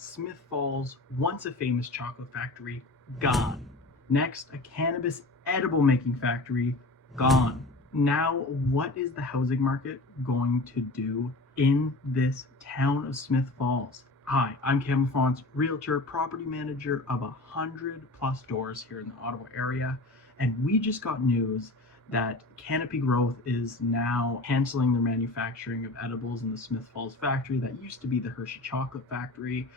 Smith Falls, once a famous chocolate factory, gone. Next, a cannabis edible making factory, gone. Now, what is the housing market going to do in this town of Smith Falls? Hi, I'm Cam Fonts, realtor, property manager of 100+ doors here in the Ottawa area, and we just got news that Canopy Growth is now canceling their manufacturing of edibles in the Smith Falls factory that used to be the Hershey chocolate factory.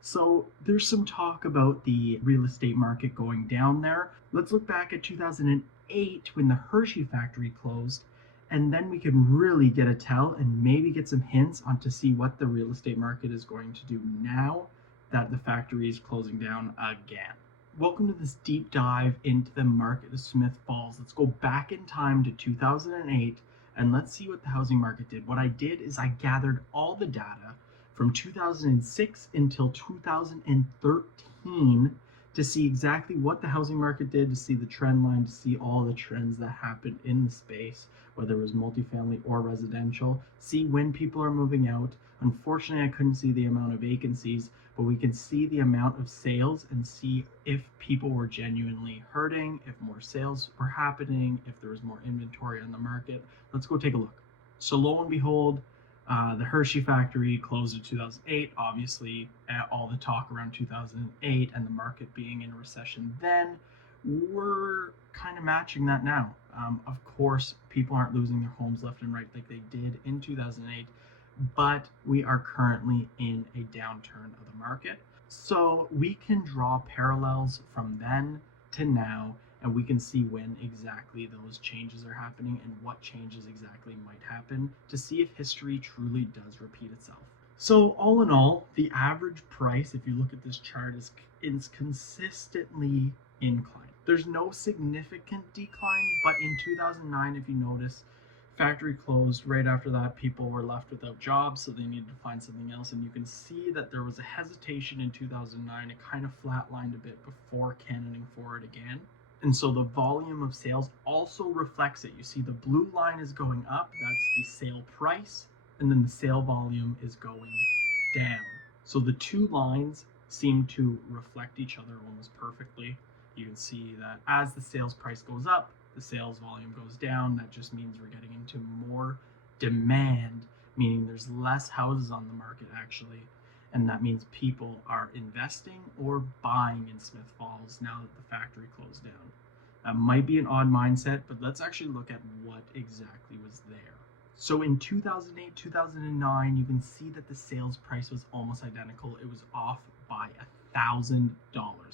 So there's some talk about the real estate market going down there. Let's look back at 2008 when the Hershey factory closed, and then we can really get a tell and maybe get some hints on to see what the real estate market is going to do now that the factory is closing down again. Welcome to this deep dive into the market of Smith Falls. Let's go back in time to 2008 and let's see what the housing market did. What I did is I gathered all the data from 2006 until 2013 to see exactly what the housing market did, to see the trend line, to see all the trends that happened in the space, whether it was multifamily or residential, see when people are moving out. Unfortunately, I couldn't see the amount of vacancies, but we can see the amount of sales and see if people were genuinely hurting, if more sales were happening, if there was more inventory on the market. Let's go take a look. So lo and behold, the Hershey factory closed in 2008. Obviously, all the talk around 2008 and the market being in a recession then, we're kind of matching that now. Of course, people aren't losing their homes left and right like they did in 2008, but we are currently in a downturn of the market. So we can draw parallels from then to now, and we can see when exactly those changes are happening and what changes exactly might happen to see if history truly does repeat itself. So all in all, the average price, if you look at this chart, is consistently inclined. There's no significant decline, but in 2009, if you notice, factory closed. Right after that, people were left without jobs, so they needed to find something else. And you can see that there was a hesitation in 2009. It kind of flatlined a bit before cannoning forward again. And so the volume of sales also reflects it. You see the blue line is going up, that's the sale price, and then the sale volume is going down. So the two lines seem to reflect each other almost perfectly. You can see that as the sales price goes up, the sales volume goes down. That just means we're getting into more demand, meaning there's less houses on the market actually. And that means people are investing or buying in Smith Falls now that the factory closed down. That might be an odd mindset, but let's actually look at what exactly was there. So in 2008, 2009, you can see that the sales price was almost identical. It was off by $1,000.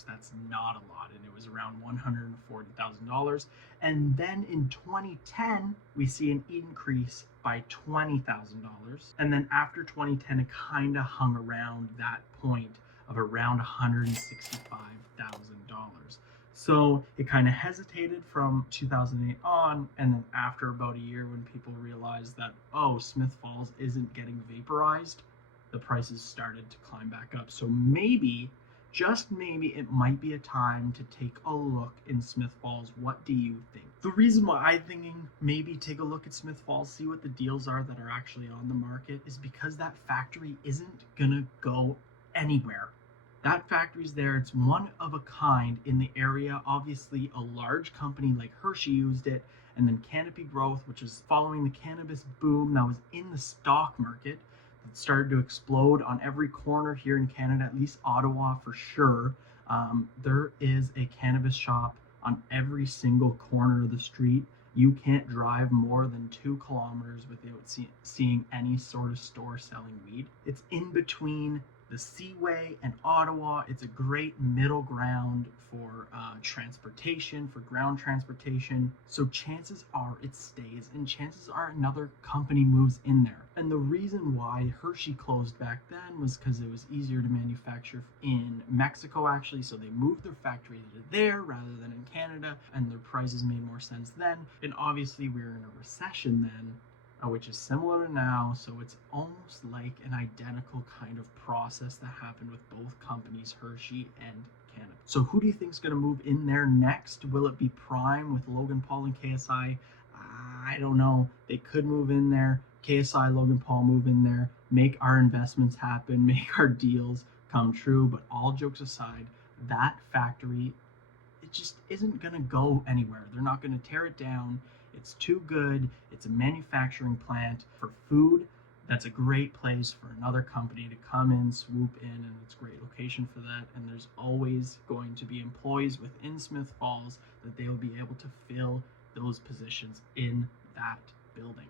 That's not a lot, and it was around $140,000. And then in 2010, we see an increase by $20,000. And then after 2010, it kind of hung around that point of around $165,000. So it kind of hesitated from 2008 on, and then after about a year when people realized that, oh, Smith Falls isn't getting vaporized, the prices started to climb back up. So maybe, just maybe, it might be a time to take a look in Smith Falls. What do you think? The reason why I'm thinking maybe take a look at Smith Falls, see what the deals are that are actually on the market, is because that factory isn't gonna go anywhere. That factory's there. It's one of a kind in the area. Obviously, a large company like Hershey used it, and then Canopy Growth, which is following the cannabis boom that was in the stock market, that started to explode on every corner here in Canada, at least Ottawa for sure. There is a cannabis shop on every single corner of the street. You can't drive more than 2 kilometers without seeing any sort of store selling weed. It's in between the Seaway and Ottawa. It's a great middle ground for transportation, for ground transportation. So chances are it stays, and chances are another company moves in there. And the reason why Hershey closed back then was because it was easier to manufacture in Mexico actually. So they moved their factory to there rather than in Canada, and their prices made more sense then. And obviously we were in a recession then, which is similar to now, so it's almost like an identical kind of process that happened with both companies, Hershey and Canopy. So who do you think is going to move in there next? Will it be Prime with Logan Paul and KSI? I don't know. They could move in there. KSI, Logan Paul move in there, make our investments happen, make our deals. come true. But all jokes aside, that factory, it just isn't going to go anywhere. They're not going to tear it down. It's too good. It's a manufacturing plant for food. That's a great place for another company to come in, swoop in, and it's a great location for that. And there's always going to be employees within Smith Falls that they will be able to fill those positions in that building.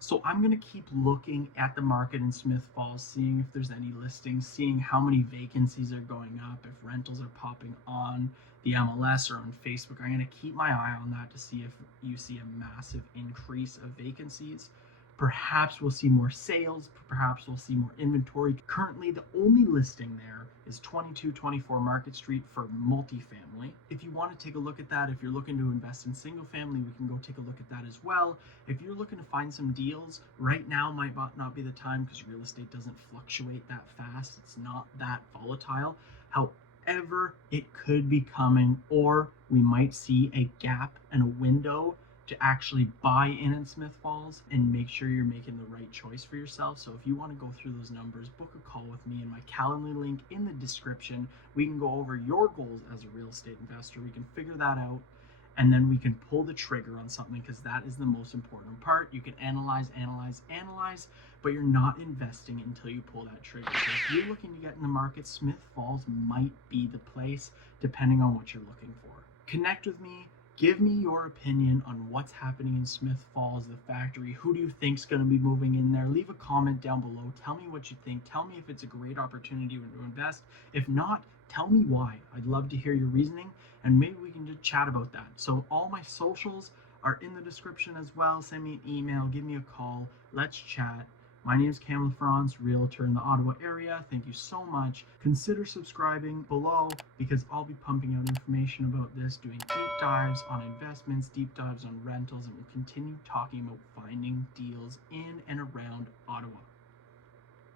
So I'm going to keep looking at the market in Smith Falls, seeing if there's any listings, seeing how many vacancies are going up, if rentals are popping on the MLS or on Facebook. I'm going to keep my eye on that to see if you see a massive increase of vacancies. Perhaps we'll see more sales, perhaps we'll see more inventory. Currently, the only listing there is 2224 Market Street for multifamily. If you want to take a look at that, if you're looking to invest in single family, we can go take a look at that as well. If you're looking to find some deals, right now might not be the time because real estate doesn't fluctuate that fast. It's not that volatile. However, it could be coming, or we might see a gap and a window to actually buy in Smith Falls and make sure you're making the right choice for yourself. So if you want to go through those numbers, book a call with me in my Calendly link in the description. We can go over your goals as a real estate investor. We can figure that out, and then we can pull the trigger on something, because that is the most important part. You can analyze, but you're not investing until you pull that trigger. So if you're looking to get in the market, Smith Falls might be the place, depending on what you're looking for. Connect with me. Give me your opinion on what's happening in Smith Falls, the factory. Who do you think's going to be moving in there? Leave a comment down below. Tell me what you think. Tell me if it's a great opportunity to invest. If not, tell me why. I'd love to hear your reasoning, and maybe we can just chat about that. So all my socials are in the description as well. Send me an email. Give me a call. Let's chat. My name is Cam LaFrance, realtor in the Ottawa area. Thank you so much. Consider subscribing below, because I'll be pumping out information about this, doing deep dives on investments, deep dives on rentals, and we'll continue talking about finding deals in and around Ottawa.